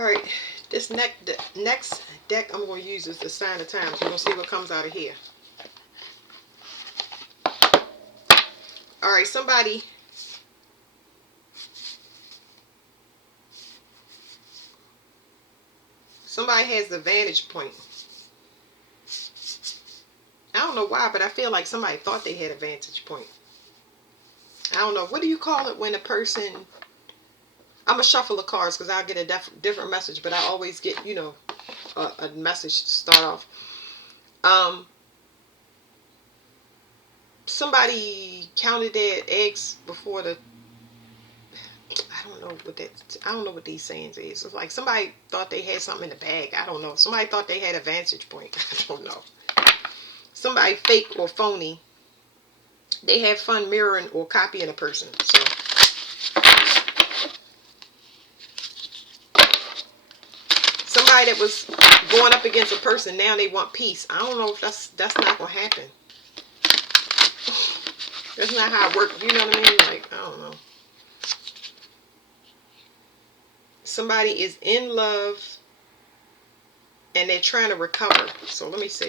Alright, this next deck I'm going to use is the Sign of Times. We're going to see what comes out of here. Alright, somebody has the vantage point. I don't know why, but I feel like somebody thought they had a vantage point. I don't know. What do you call it when a person... I'm going to shuffle the cards because I'll get a different message, but I always get, you know, a message to start off. Somebody counted their eggs before the... I don't know what these sayings is. It's like somebody thought they had something in the bag. I don't know. Somebody thought they had a vantage point. I don't know. Somebody fake or phony. They have fun mirroring or copying a person. So somebody that was going up against a person, now they want peace. I don't know if that's not gonna happen. That's not how it works. You know what I mean? Like, I don't know. Somebody is in love and they're trying to recover. So let me see.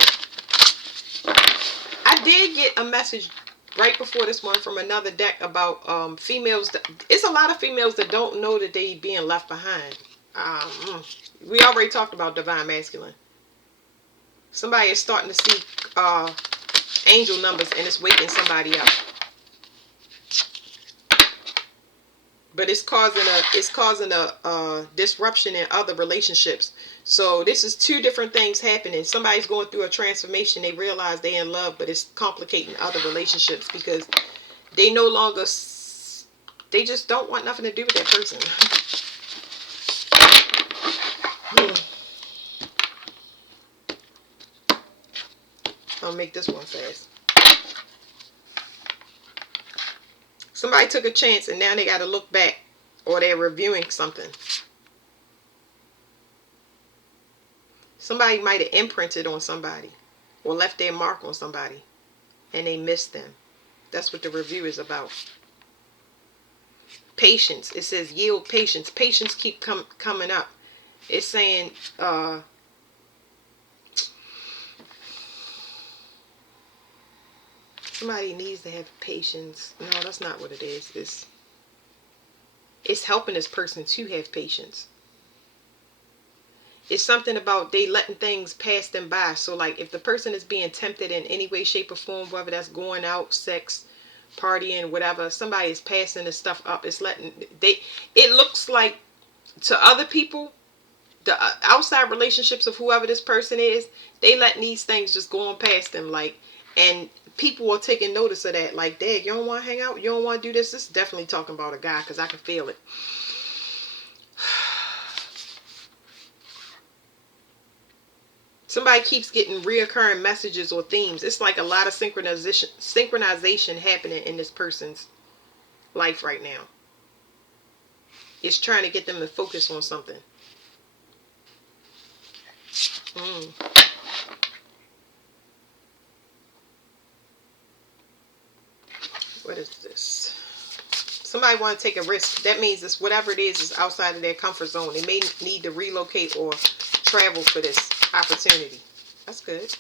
I did get a message right before this one from another deck about females. It's a lot of females that don't know that they being left behind. We already talked about divine masculine. Somebody is starting to see angel numbers and it's waking somebody up. But it's causing a disruption in other relationships. So this is two different things happening. Somebody's going through a transformation. They realize they're in love, but it's complicating other relationships because they no longer, they just don't want nothing to do with that person. I'll make this one fast. Somebody took a chance and now they got to look back, or they're reviewing something. Somebody might have imprinted on somebody or left their mark on somebody and they missed them. That's what the review is about. Patience. It says yield patience. Patience keep coming up. It's saying somebody needs to have patience. No, that's not what it is. It's helping this person to have patience. It's something about they letting things pass them by. So like if the person is being tempted in any way, shape, or form, whether that's going out, sex, partying, whatever, somebody is passing this stuff up. It's letting it looks like to other people, the outside relationships of whoever this person is, they letting these things just go on past them, like, and people are taking notice of that. Like, Dad, you don't want to hang out? You don't want to do this? This is definitely talking about a guy because I can feel it. Somebody keeps getting reoccurring messages or themes. It's like a lot of synchronization happening in this person's life right now. It's trying to get them to focus on something. What is this? Somebody want to take a risk. That means it's whatever it is outside of their comfort zone. They may need to relocate or travel for this opportunity. That's good.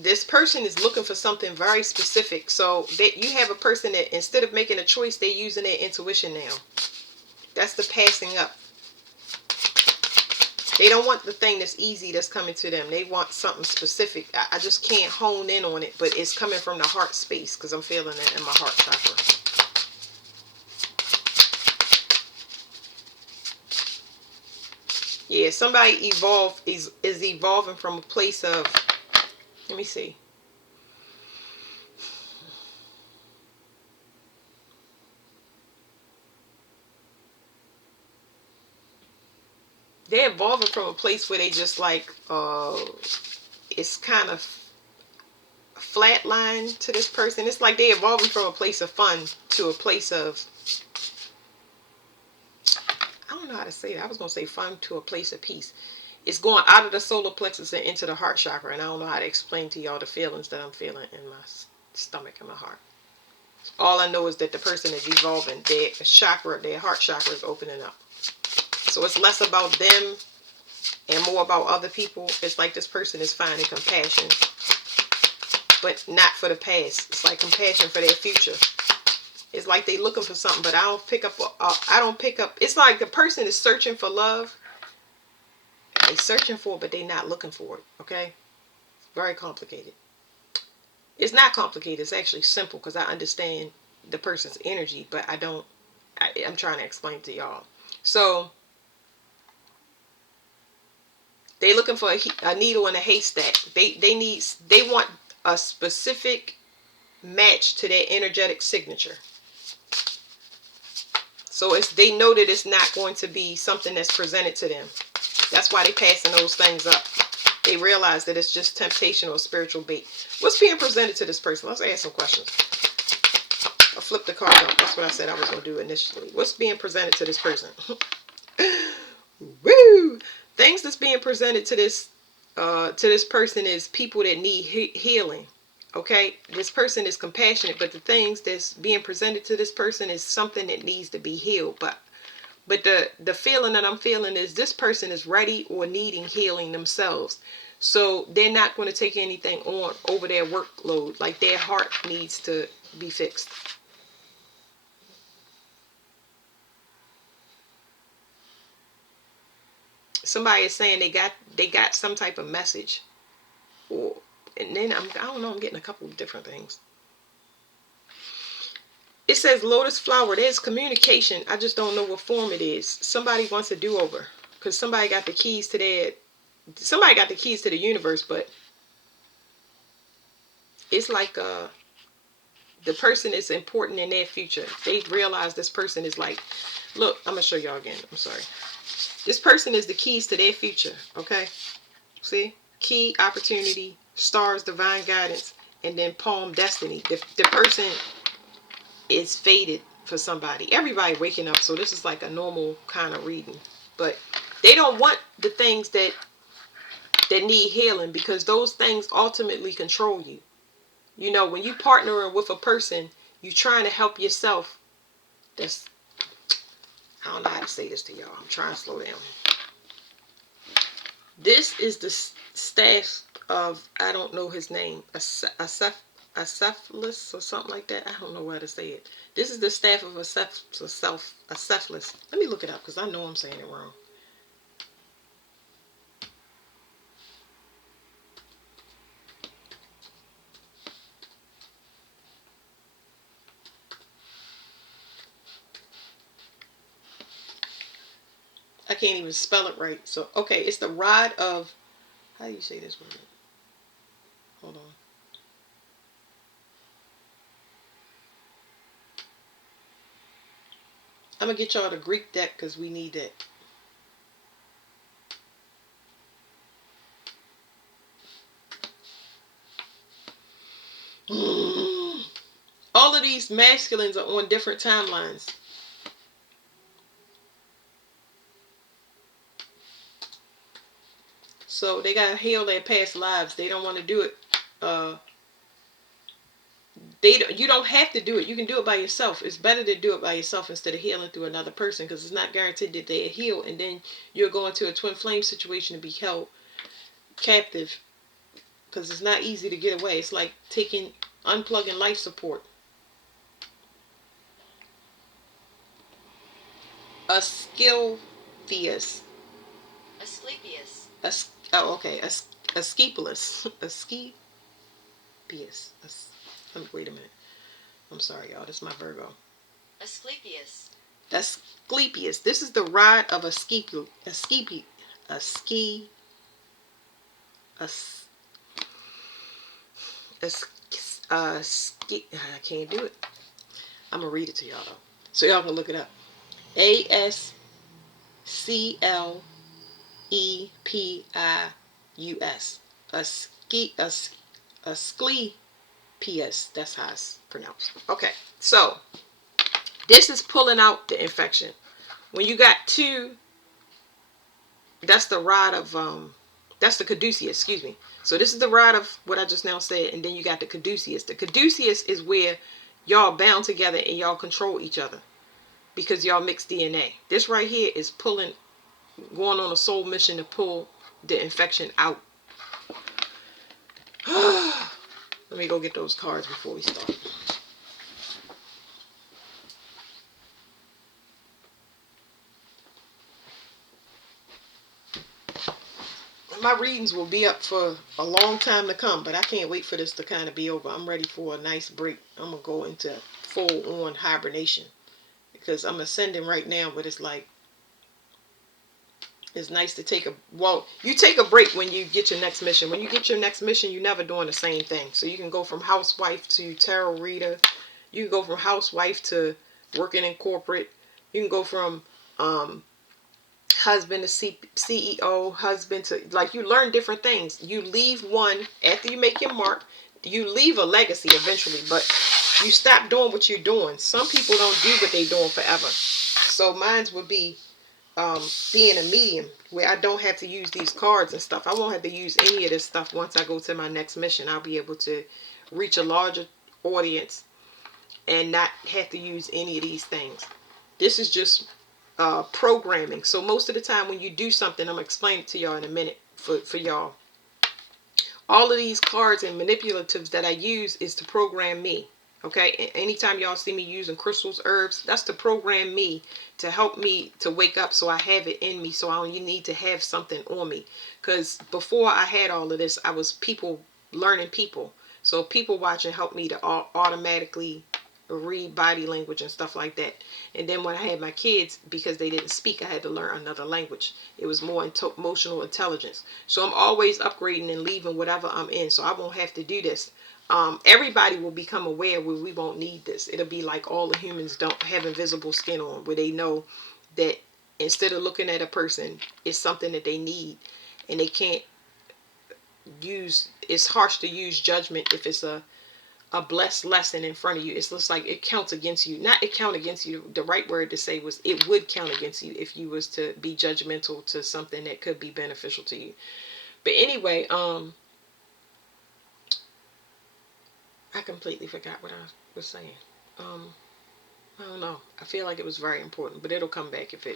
This person is looking for something very specific. So that you have a person that instead of making a choice, they're using their intuition now. That's the passing up. They don't want the thing that's easy that's coming to them. They want something specific. I just can't hone in on it, but it's coming from the heart space because I'm feeling it in my heart chakra. Yeah, somebody is evolving from a place of, let me see. They're evolving from a place where they just like, it's kind of flatline to this person. It's like they're evolving from a place of fun to a place of, I don't know how to say that. I was going to say fun to a place of peace. It's going out of the solar plexus and into the heart chakra. And I don't know how to explain to y'all the feelings that I'm feeling in my stomach and my heart. All I know is that the person is evolving. Their chakra, their heart chakra is opening up. So it's less about them and more about other people. It's like this person is finding compassion, but not for the past. It's like compassion for their future. It's like they looking for something, but I don't pick up. It's like the person is searching for love. They searching for it, but they not looking for it. Okay? Very complicated. It's not complicated. It's actually simple because I understand the person's energy, but I'm trying to explain to y'all. So they looking for a needle in a haystack. They want a specific match to their energetic signature. So they know that it's not going to be something that's presented to them. That's why they passing those things up. They realize that it's just temptation or spiritual bait. What's being presented to this person? Let's ask some questions. I'll flip the card up. That's what I said I was going to do initially. What's being presented to this person? Woo! Things that's being presented to this person is people that need healing. Okay? This person is compassionate, but the things that's being presented to this person is something that needs to be healed. But the feeling that I'm feeling is this person is ready or needing healing themselves. So they're not going to take anything on over their workload. Like their heart needs to be fixed. Somebody is saying they got some type of message. And then I don't know, I'm getting a couple of different things. It says lotus flower. There's communication. I just don't know what form it is. Somebody wants a do-over. Because somebody got the keys to the universe, but it's like the person is important in their future. They realize this person is like, look, I'm going to show y'all again. I'm sorry. This person is the keys to their future. Okay? See? Key, opportunity, stars, divine guidance, and then palm, destiny. The person is fated for somebody. Everybody waking up, so this is like a normal kind of reading. But they don't want the things that need healing, because those things ultimately control you. You know, when you partnering with a person, you trying to help yourself. I don't know how to say this to y'all. I'm trying to slow down. This is the staff of, I don't know his name, Acephalus or something like that. I don't know how to say it. This is the staff of Acephalus. Let me look it up because I know I'm saying it wrong. I can't even spell it right. So, okay, it's the rod of, how do you say this word? Hold on. I'm going to get y'all the Greek deck because we need that. All of these masculines are on different timelines. So they got to heal their past lives. They don't want to do it. You don't have to do it. You can do it by yourself. It's better to do it by yourself instead of healing through another person, because it's not guaranteed that they heal, and then you're going to a twin flame situation to be held captive, because it's not easy to get away. It's like unplugging life support. Asclepius. Okay. Asclepius. Wait a minute. I'm sorry, y'all. This is my Virgo. Asclepius. This is the rod of Asclepius. I can't do it. I'm gonna read it to y'all though, so y'all can look it up. Asclepius. Asclepius. That's how it's pronounced. Okay, so this is pulling out the infection. When you got two, that's the rod of that's the caduceus. Excuse me. So this is the rod of what I just now said, and then you got the caduceus. The caduceus is where y'all bound together and y'all control each other because y'all mix DNA. This right here is going on a soul mission to pull the infection out. Let me go get those cards before we start. My readings will be up for a long time to come, but I can't wait for this to kind of be over. I'm ready for a nice break. I'm going to go into full-on hibernation because I'm ascending right now, but it's like, it's nice to take you take a break when you get your next mission. When you get your next mission, you're never doing the same thing. So you can go from housewife to tarot reader. You can go from housewife to working in corporate. You can go from husband to CEO, husband to, like, you learn different things. You leave one after you make your mark. You leave a legacy eventually, but you stop doing what you're doing. Some people don't do what they're doing forever. So mine would be being a medium where I don't have to use these cards and stuff. I won't have to use any of this stuff once I go to my next mission. I'll be able to reach a larger audience and not have to use any of these things. This is just programming. So most of the time when you do something, I'm going to explain it to y'all in a minute for y'all. All of these cards and manipulatives that I use is to program me. Okay, anytime y'all see me using crystals, herbs, that's to program me, to help me to wake up so I have it in me, so I don't need to have something on me. Because before I had all of this, I was learning people. So people watching helped me to automatically read body language and stuff like that. And then when I had my kids, because they didn't speak, I had to learn another language. It was more emotional intelligence. So I'm always upgrading and leaving whatever I'm in, so I won't have to do this. Everybody will become aware where we won't need this. It'll be like all the humans don't have invisible skin on, where they know that instead of looking at a person, it's something that they need, and they can't use. It's harsh to use judgment if it's a blessed lesson in front of you. It's just like it counts against you. Not it count against you. The right word to say was it would count against you if you was to be judgmental to something that could be beneficial to you. But anyway, I completely forgot what I was saying. I don't know. I feel like it was very important, but it'll come back if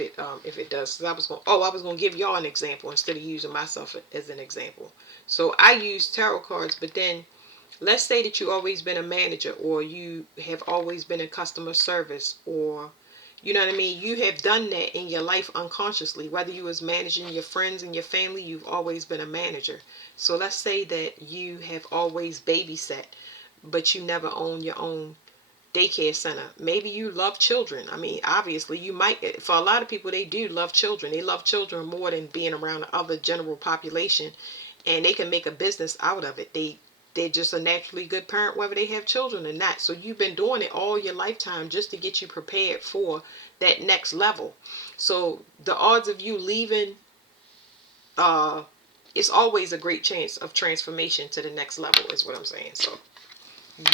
it does. I was going to give y'all an example instead of using myself as an example. So I use tarot cards, but then let's say that you've always been a manager, or you have always been in customer service, or you know what I mean, you have done that in your life unconsciously. Whether you was managing your friends and your family, you've always been a manager. So let's say that you have always babysat, but you never own your own daycare center. Maybe you love children. I mean, obviously you might, for a lot of people, they do love children. They love children more than being around the other general population, and they can make a business out of it. They're just a naturally good parent whether they have children or not. So you've been doing it all your lifetime just to get you prepared for that next level. So the odds of you leaving, it's always a great chance of transformation to the next level is what I'm saying. So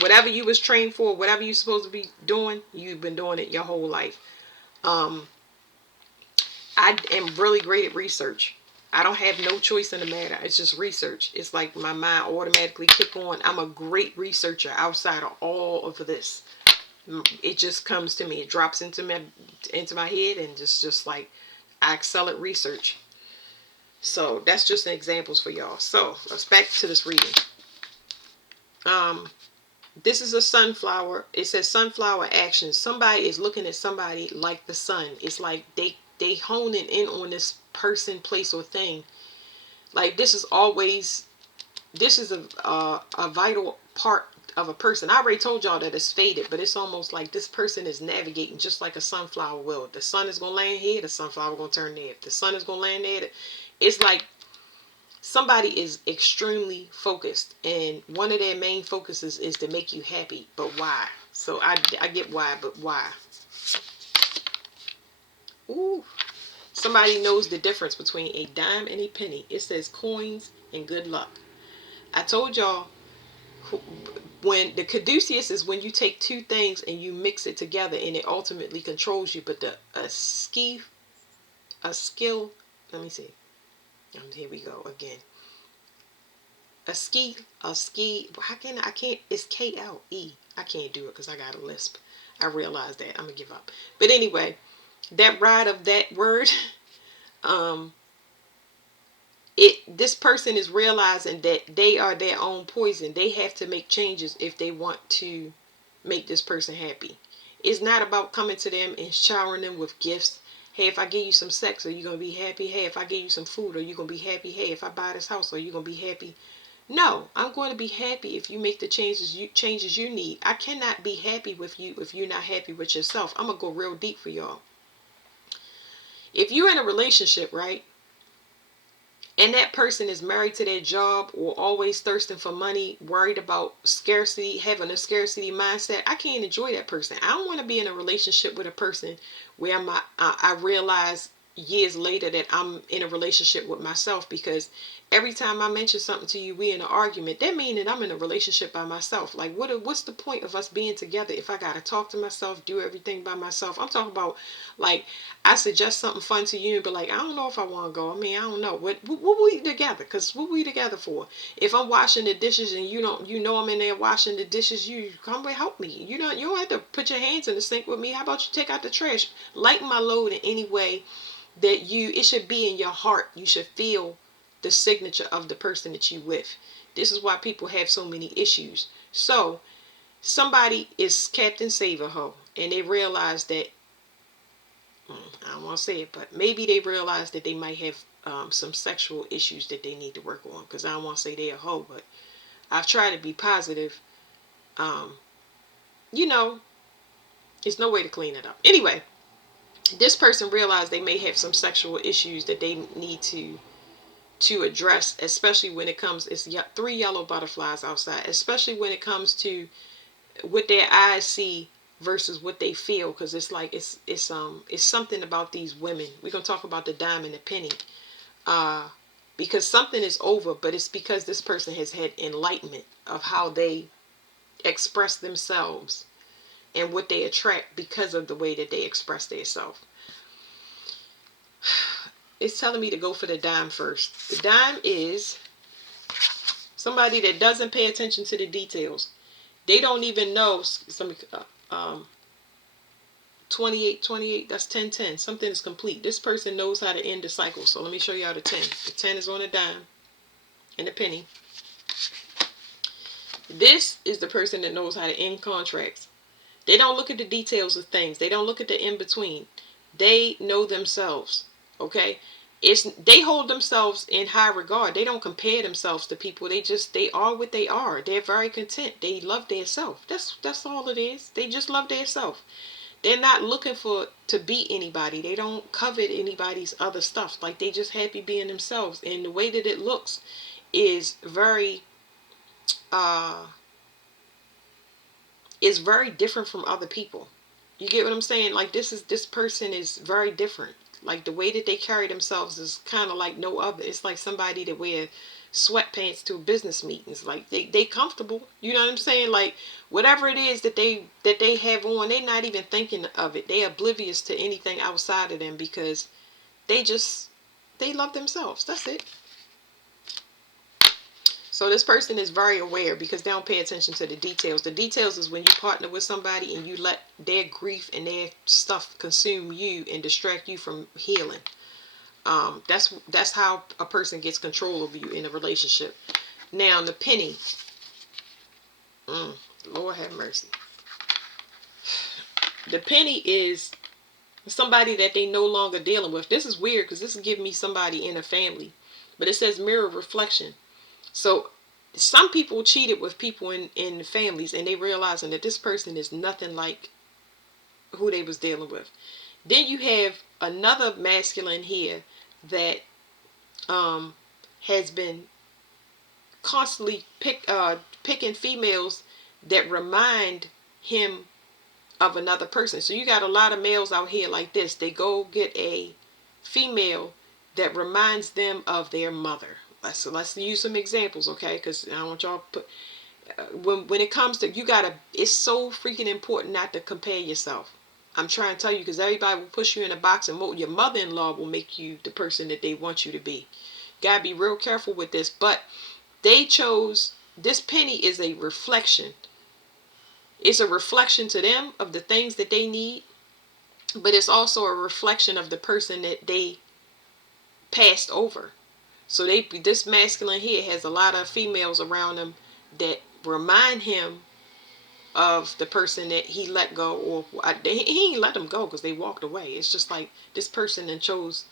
whatever you was trained for, whatever you're supposed to be doing, you've been doing it your whole life. I am really great at research. I don't have no choice in the matter. It's just research. It's like my mind automatically kick on. I'm a great researcher outside of all of this. It just comes to me. It drops into my head, and just like I excel at research. So that's just examples for y'all. So let's back to this reading. This is a sunflower. It says sunflower action. Somebody is looking at somebody like the sun. It's like they honing in on this person, place, or thing. Like this is a vital part of a person. I already told y'all that it's faded, but it's almost like this person is navigating just like a sunflower will. The sun is gonna land here, the sunflower gonna turn there. If the sun is gonna land there, it's like somebody is extremely focused, and one of their main focuses is to make you happy. But why? So I get why, but why? Ooh. Somebody knows the difference between a dime and a penny. It says coins and good luck. I told y'all, when the caduceus is when you take two things and you mix it together and it ultimately controls you. But a skill, let me see. Here we go again. A ski, how can I can't, it's KLE. I can't do it because I got a lisp. I realize that. I'm going to give up. But anyway, that ride of that word, um, this person is realizing that they are their own poison. They have to make changes if they want to make this person happy. It's not about coming to them and showering them with gifts. Hey, if I give you some sex, are you going to be happy? Hey, if I give you some food, are you going to be happy? Hey, if I buy this house, are you going to be happy? No, I'm going to be happy if you make the changes you need. I cannot be happy with you if you're not happy with yourself. I'm going to go real deep for y'all. If you're in a relationship, right, and that person is married to their job or always thirsting for money, worried about scarcity, having a scarcity mindset, I can't enjoy that person. I don't want to be in a relationship with a person where I realize years later that I'm in a relationship with myself, because every time I mention something to you, we in an argument. That means that I'm in a relationship by myself. Like, what's the point of us being together if I gotta talk to myself, do everything by myself? I'm talking about, like, I suggest something fun to you, but like, I don't know if I want to go. I mean, I don't know. What we together? Because what we together for? If I'm washing the dishes and you know I'm in there washing the dishes, you come and help me. You don't have to put your hands in the sink with me. How about you take out the trash? Lighten my load in any way that it should be in your heart. You should feel the signature of the person that you with. This is why people have so many issues. So somebody is Captain Save-A-Ho, and they realize that, I don't want to say it, but maybe they realize that they might have some sexual issues that they need to work on. Because I don't want to say they're a hoe, but I've tried to be positive. Um, you know, there's no way to clean it up. Anyway, this person realized they may have some sexual issues that they need to address, especially when it comes, it's 3 yellow butterflies outside, especially when it comes to what their eyes see versus what they feel, because it's like it's something about these women. We're gonna talk about the dime and the penny, because something is over, but it's because this person has had enlightenment of how they express themselves and what they attract because of the way that they express themselves. It's telling me to go for the dime first. The dime is somebody that doesn't pay attention to the details. They don't even know some 28, that's 10. Something is complete. This person knows how to end the cycle. So let me show you how the 10. The 10 is on a dime and a penny. This is the person that knows how to end contracts. They don't look at the details of things. They don't look at the in-between. They know themselves. Okay? They hold themselves in high regard. They don't compare themselves to people. They are what they are. They're very content. They love their self. That's all it is. They just love their self. They're not looking to beat anybody. They don't covet anybody's other stuff. Like, they just happy being themselves. And the way that it looks is very different from other people. You get what I'm saying? Like, this person is very different. Like, the way that they carry themselves is kind of like no other. It's like somebody that wear sweatpants to business meetings. Like, they comfortable. You know what I'm saying? Like, whatever it is that they have on, they're not even thinking of it. They're oblivious to anything outside of them, because they love themselves. That's it. So this person is very aware, because they don't pay attention to the details. The details is when you partner with somebody and you let their grief and their stuff consume you and distract you from healing. That's how a person gets control over you in a relationship. Now, the penny. Lord have mercy. The penny is somebody that they no longer dealing with. This is weird, because this is giving me somebody in a family. But it says mirror reflection. So some people cheated with people in families, and they realizing that this person is nothing like who they was dealing with. Then you have another masculine here that has been constantly picking females that remind him of another person. So you got a lot of males out here like this. They go get a female that reminds them of their mother. Let's use some examples, okay? Because I don't want y'all to put, when it comes to, it's so freaking important not to compare yourself. I'm trying to tell you, because everybody will push you in a box, and your mother-in-law will make you the person that they want you to be. Gotta be real careful with this. But they chose, this penny is a reflection It's a reflection to them of the things that they need, but it's also a reflection of the person that they passed over. So this masculine here has a lot of females around him that remind him of the person that he let go, or he ain't let them go because they walked away. It's just like this person then chose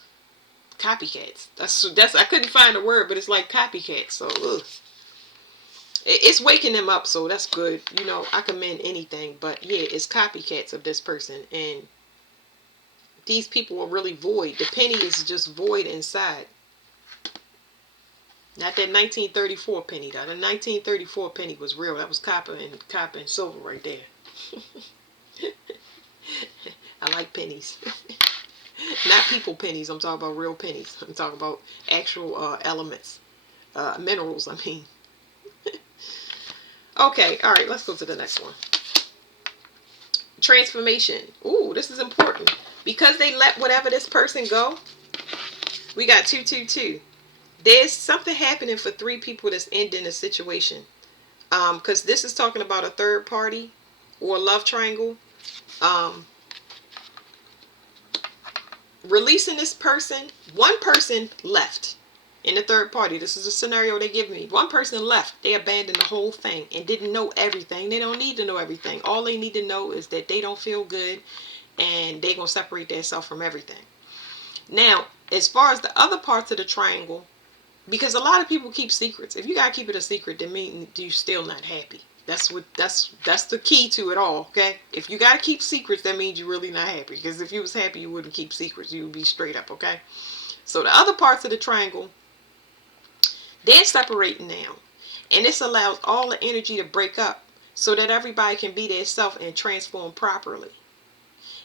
copycats. That's I couldn't find a word, but it's like copycats. So it's waking them up. So that's good. You know, I commend anything, but yeah, it's copycats of this person, and these people are really void. The penny is just void inside. Not that 1934 penny though. The 1934 penny was real. That was copper and silver right there. I like pennies. Not people pennies. I'm talking about real pennies. I'm talking about actual elements. Minerals, I mean. Okay, all right, let's go to the next one. Transformation. Ooh, this is important. Because they let whatever this person go, we got 222. There's something happening for 3 people that's ending a situation. Because this is talking about a third party or a love triangle. Releasing this person, one person left in the third party. This is a scenario they give me. One person left. They abandoned the whole thing and didn't know everything. They don't need to know everything. All they need to know is that they don't feel good and they're going to separate themselves from everything. Now, as far as the other parts of the triangle, because a lot of people keep secrets. If you got to keep it a secret, that means you're still not happy. That's the key to it all, okay? If you got to keep secrets, that means you're really not happy. Because if you was happy, you wouldn't keep secrets. You would be straight up, okay? So the other parts of the triangle, they're separating now. And this allows all the energy to break up so that everybody can be their self and transform properly.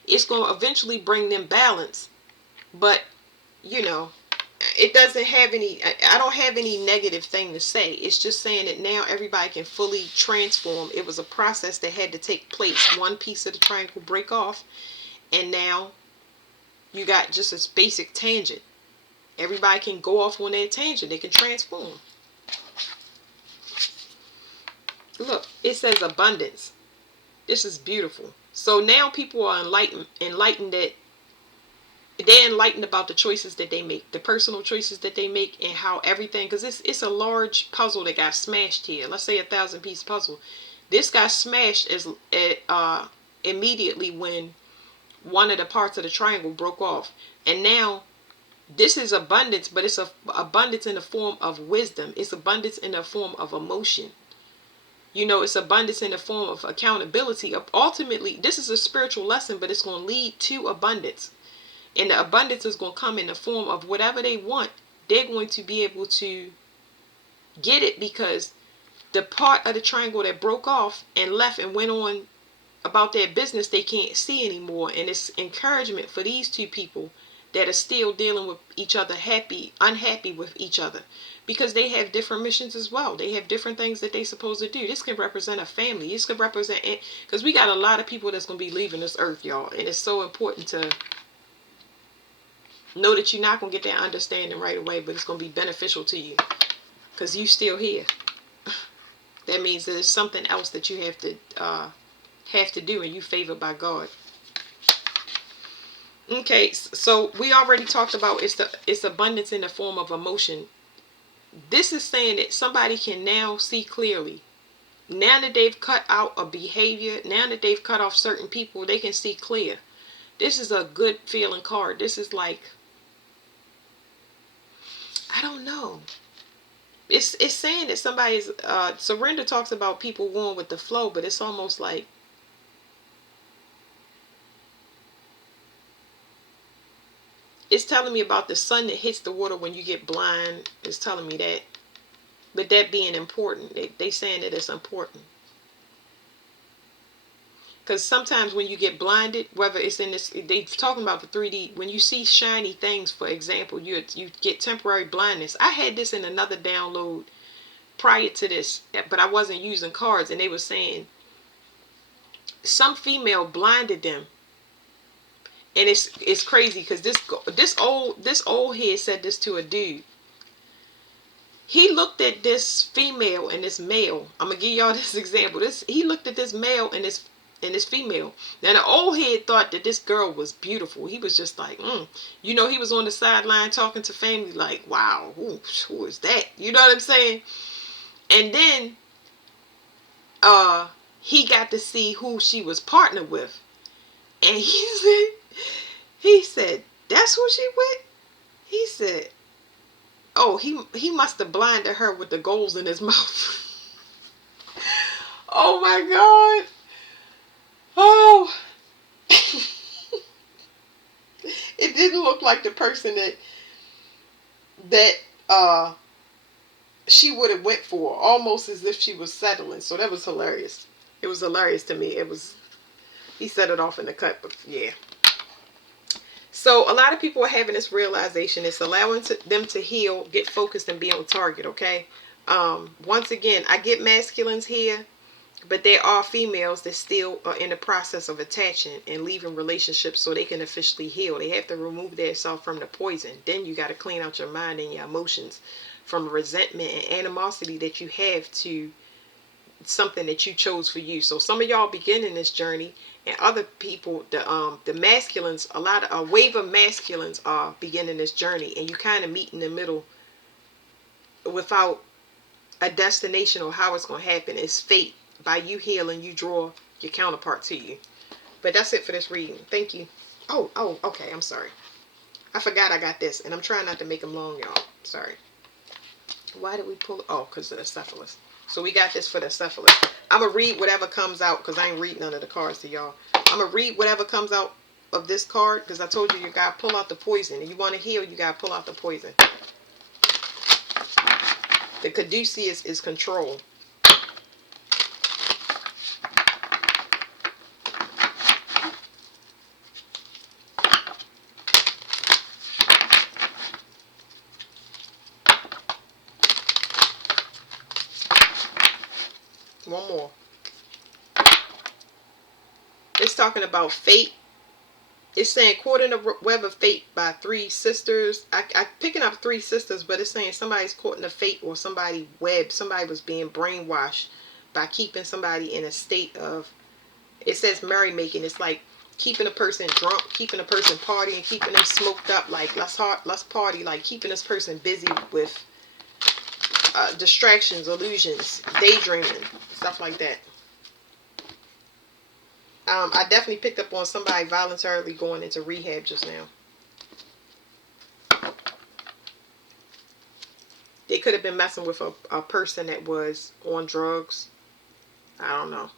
It's going to eventually bring them balance. But, you know, it doesn't have any, I don't have any negative thing to say. It's just saying that now everybody can fully transform. It was a process that had to take place. One piece of the triangle break off, and now you got just this basic tangent. Everybody can go off on their tangent. They can transform. Look, it says abundance. This is beautiful. So now people are enlightened that they're enlightened about the choices that they make, the personal choices that they make, and how everything, because it's a large puzzle that got smashed here. Let's say 1,000-piece puzzle. This got smashed immediately when one of the parts of the triangle broke off. And now this is abundance, but it's abundance in the form of wisdom. It's abundance in the form of emotion. You know, it's abundance in the form of accountability. Ultimately, this is a spiritual lesson, but it's going to lead to abundance. And the abundance is going to come in the form of whatever they want. They're going to be able to get it because the part of the triangle that broke off and left and went on about their business, they can't see anymore. And it's encouragement for these 2 people that are still dealing with each other, unhappy with each other, because they have different missions as well. They have different things that they're supposed to do. This can represent a family. This could represent, because we got a lot of people that's going to be leaving this earth, y'all. And it's so important to know that you're not going to get that understanding right away, but it's going to be beneficial to you because you still here. That means there's something else that you have to do, and you favored by God. Okay, so we already talked about it's abundance in the form of emotion. This is saying that somebody can now see clearly. Now that they've cut out a behavior, now that they've cut off certain people, they can see clear. This is a good feeling card. This is like, I don't know. It's saying that somebody's surrender talks about people going with the flow, but it's almost like it's telling me about the sun that hits the water when you get blind. It's telling me that, but that being important, they saying that it's important. Because sometimes when you get blinded, whether it's in this, they're talking about the 3D, when you see shiny things, for example, you get temporary blindness. I had this in another download prior to this, but I wasn't using cards, and they were saying some female blinded them. And it's crazy because this old head said this to a dude. He looked at this female and this male. I'm gonna give y'all this example. He looked at this male and this female. Now the old head thought that this girl was beautiful. He was just like, you know, he was on the sideline talking to family like, wow, who is that? You know what I'm saying? And then he got to see who she was partnered with. And he said, that's who she with? He said, oh, he must have blinded her with the goals in his mouth. Oh my God. Oh. It didn't look like the person that she would have went for, almost as if she was settling. So that was hilarious. It was hilarious to me. He set it off in the cut, but yeah. So a lot of people are having this realization. It's allowing them to heal, get focused, and be on target, okay? Once again, I get masculines here, but there are females that still are in the process of attaching and leaving relationships so they can officially heal. They have to remove themselves from the poison. Then you got to clean out your mind and your emotions from resentment and animosity that you have to something that you chose for you. So some of y'all beginning this journey, and other people, the masculines, a wave of masculines are beginning this journey, and you kind of meet in the middle without a destination or how it's going to happen. It's fate. By you healing, you draw your counterpart to you. But that's it for this reading. Thank you. Oh, okay. I'm sorry. I forgot I got this, and I'm trying not to make them long, y'all. Sorry. Why did we pull? Oh, because of the cephalus. So we got this for the cephalus. I'm going to read whatever comes out, because I ain't read none of the cards to y'all. I'm going to read whatever comes out of this card, because I told you you got to pull out the poison. If you want to heal, you got to pull out the poison. The caduceus is control. One more. It's talking about fate. It's saying caught in a web of fate by three sisters. I picking up three sisters, but it's saying somebody's caught in a fate or somebody web. Somebody was being brainwashed by keeping somebody in a state of, it says merrymaking. It's like keeping a person drunk, keeping a person partying, keeping them smoked up, like let's party, like keeping this person busy with distractions, illusions, daydreaming, stuff like that. I definitely picked up on somebody voluntarily going into rehab just now. They could have been messing with a person that was on drugs. I don't know.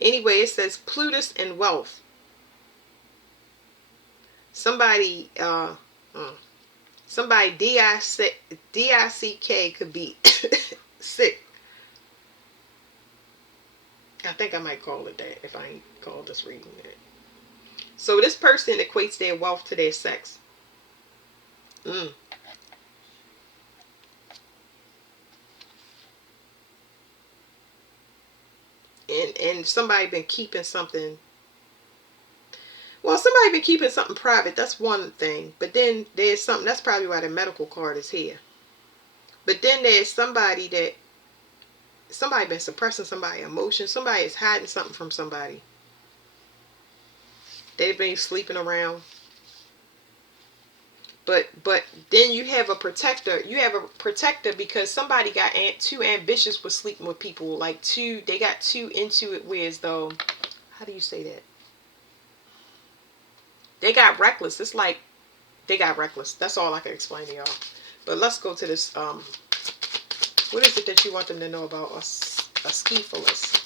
Anyway, it says Plutus and wealth. Somebody D-I-C-K could be sick. I think I might call it that if I ain't called this reading that. So this person equates their wealth to their sex. And somebody been keeping something. Well, somebody been keeping something private. That's one thing. But then there's something. That's probably why the medical card is here. But then there's somebody been suppressing somebody's emotions. Somebody is hiding something from somebody. They've been sleeping around. But then you have a protector. You have a protector because somebody got too ambitious with sleeping with people. Like they got too into it with though. How do you say that? They got reckless. It's like they got reckless. That's all I can explain to y'all. But let's go to this. What is it that you want them to know about a skephulus?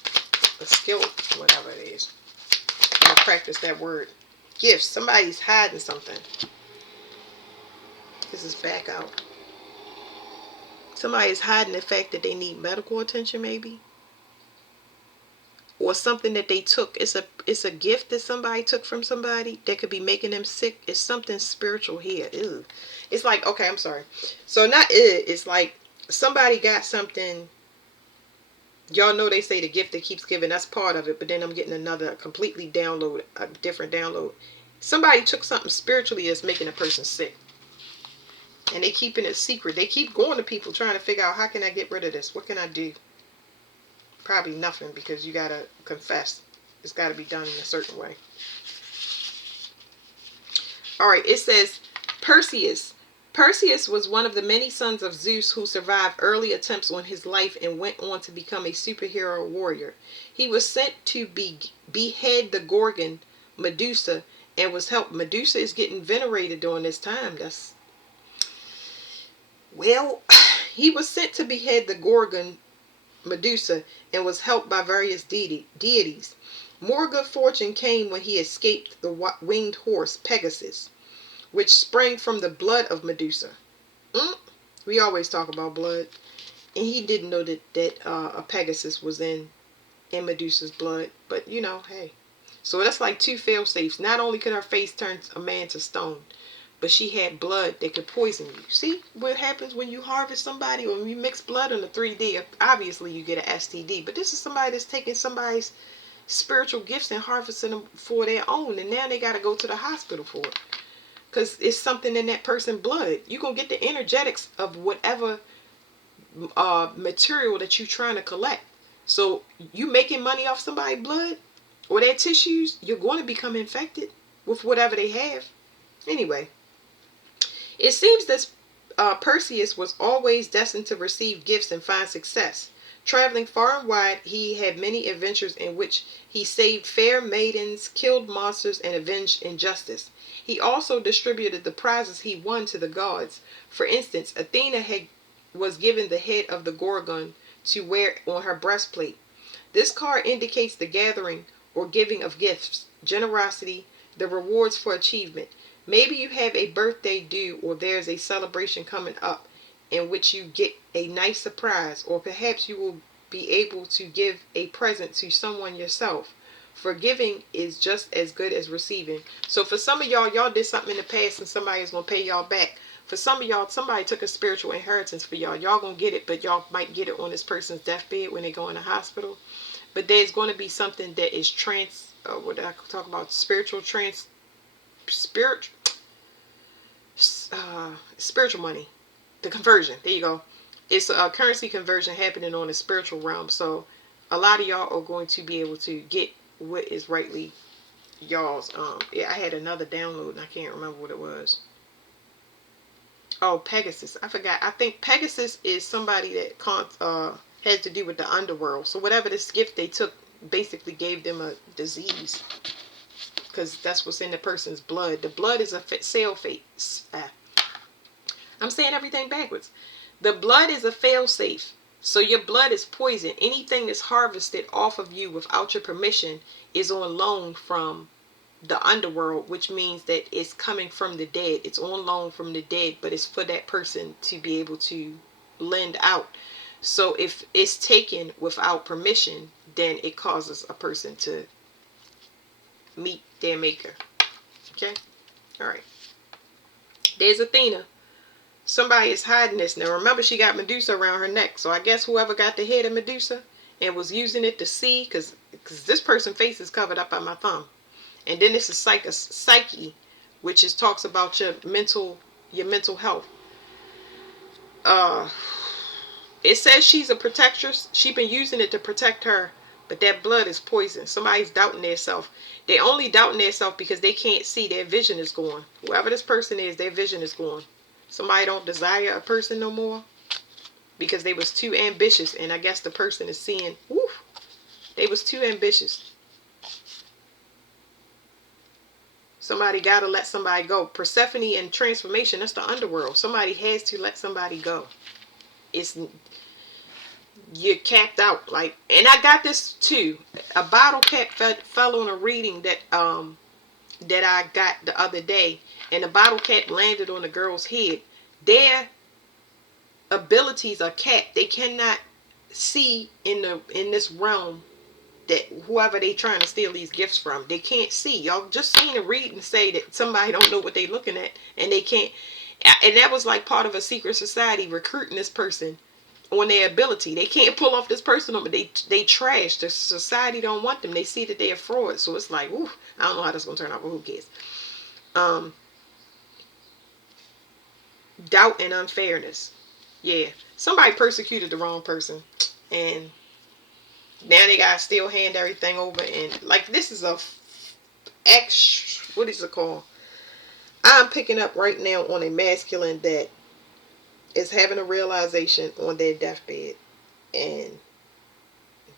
A skill, whatever it is. I'm going to practice that word. Gifts. Somebody's hiding something. This is back out. Somebody's hiding the fact that they need medical attention, maybe. Or something that they took. It's a gift that somebody took from somebody that could be making them sick. It's something spiritual here. Ew. It's like, okay, I'm sorry. So not it's like somebody got something. Y'all know they say the gift that keeps giving, that's part of it. But then I'm getting another completely download, a different download. Somebody took something spiritually that's making a person sick. And they keeping it secret. They keep going to people trying to figure out, how can I get rid of this? What can I do? Probably nothing, because you got to confess. It's got to be done in a certain way. All right, it says Perseus. Perseus was one of the many sons of Zeus who survived early attempts on his life and went on to become a superhero warrior. He was sent to behead the Gorgon, Medusa, and was helped. Medusa is getting venerated during this time. Well, he was sent to behead the Gorgon, Medusa, and was helped by various deities. More good fortune came when he escaped the winged horse Pegasus, which sprang from the blood of Medusa. We always talk about blood, and he didn't know that a Pegasus was in Medusa's blood. But hey, so that's like two fail safes. Not only could her face turn a man to stone, but she had blood that could poison you. See what happens when you harvest somebody, or when you mix blood on the 3D? Obviously, you get an STD. But this is somebody that's taking somebody's spiritual gifts and harvesting them for their own, and now they got to go to the hospital for it, because it's something in that person's blood. You're going to get the energetics of whatever material that you're trying to collect. So you making money off somebody's blood or their tissues, you're going to become infected with whatever they have. Anyway, it seems that Perseus was always destined to receive gifts and find success. Traveling far and wide, he had many adventures in which he saved fair maidens, killed monsters, and avenged injustice. He also distributed the prizes he won to the gods. For instance, Athena was given the head of the Gorgon to wear on her breastplate. This card indicates the gathering or giving of gifts, generosity, the rewards for achievement. Maybe you have a birthday due, or there's a celebration coming up in which you get a nice surprise, or perhaps you will be able to give a present to someone yourself. Forgiving is just as good as receiving. So for some of y'all did something in the past and somebody is going to pay y'all back. For some of y'all, somebody took a spiritual inheritance for y'all. Y'all going to get it, but y'all might get it on this person's deathbed when they go in the hospital. But there's going to be something that is what did I talk about? Spiritual money. The conversion. There you go. It's a currency conversion happening on the spiritual realm. So a lot of y'all are going to be able to get what is rightly y'all's. Yeah, I had another download and I can't remember what it was. Oh, Pegasus. I forgot. I think Pegasus is somebody that has to do with the underworld. So whatever this gift they took basically gave them a disease, because that's what's in the person's blood. The blood is a fail safe. I'm saying everything backwards. The blood is a fail safe. So your blood is poison. Anything that's harvested off of you without your permission is on loan from the underworld, which means that it's coming from the dead. It's on loan from the dead, but it's for that person to be able to lend out. So if it's taken without permission, then it causes a person to meet their maker. Okay? All right. There's Athena. Somebody is hiding this. Now remember, she got Medusa around her neck. So I guess whoever got the head of Medusa and was using it to see, because this person's face is covered up by my thumb. And then this is psyche, which talks about your mental health. It says she's a protectress. She's been using it to protect her, but that blood is poison. Somebody's doubting their self. They only doubting their self because they can't see. Their vision is gone. Whoever this person is, their vision is gone. Somebody don't desire a person no more because they was too ambitious, and I guess the person is seeing, woof, they was too ambitious. Somebody got to let somebody go. Persephone and transformation, that's the underworld. Somebody has to let somebody go. You're capped out. And I got this too. A bottle cap fell on a reading that I got the other day, and the bottle cap landed on the girl's head. Their abilities are capped. They cannot see in this realm that whoever they trying to steal these gifts from, they can't see. Y'all just seen a read and say that somebody don't know what they looking at, and they can't. And that was like part of a secret society recruiting this person on their ability. They can't pull off this person, but they trash. The society don't want them. They see that they are fraud. So it's like, ooh, I don't know how that's gonna turn out, but who cares? Doubt and unfairness. Yeah. Somebody persecuted the wrong person. And now they gotta still hand everything over. And like, this is a what is it called? I'm picking up right now on a masculine that is having a realization on their deathbed. And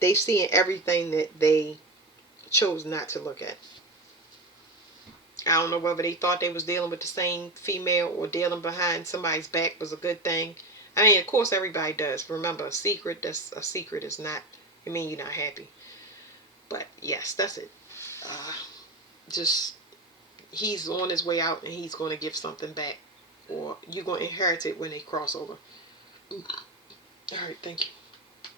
they seeing everything that they chose not to look at. I don't know whether they thought they was dealing with the same female or dealing behind somebody's back was a good thing. I mean, of course, everybody does. Remember, a secret that's a secret is not, I mean, you're not happy. But yes, that's it. Uh, just, he's on his way out and he's going to give something back. Or you're going to inherit it when they cross over. All right, thank you.